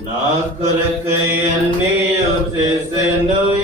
నా కొరకై అన్నీ చేసే నువ్వు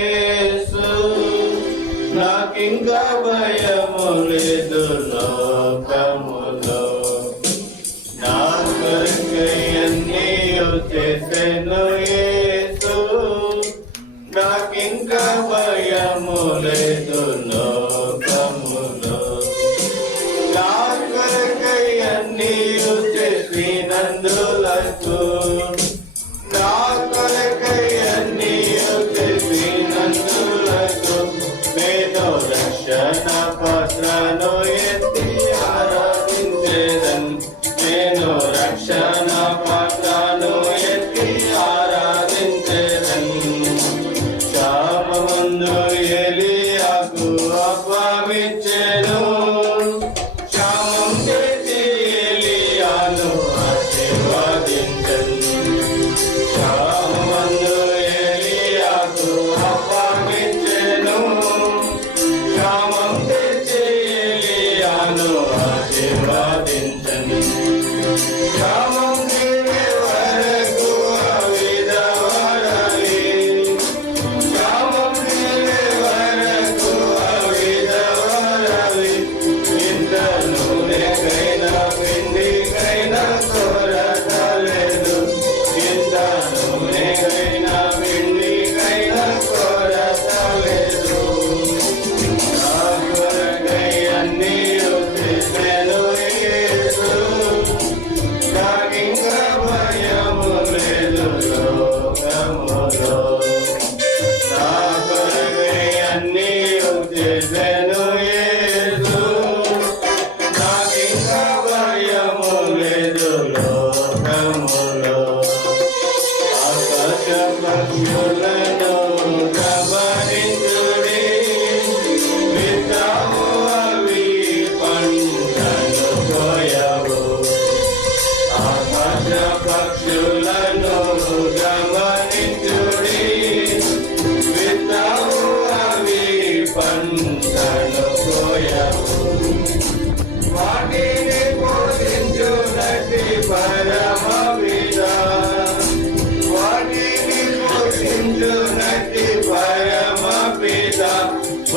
Yeah. Come.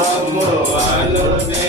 i love you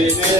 Yeah.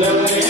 Yeah.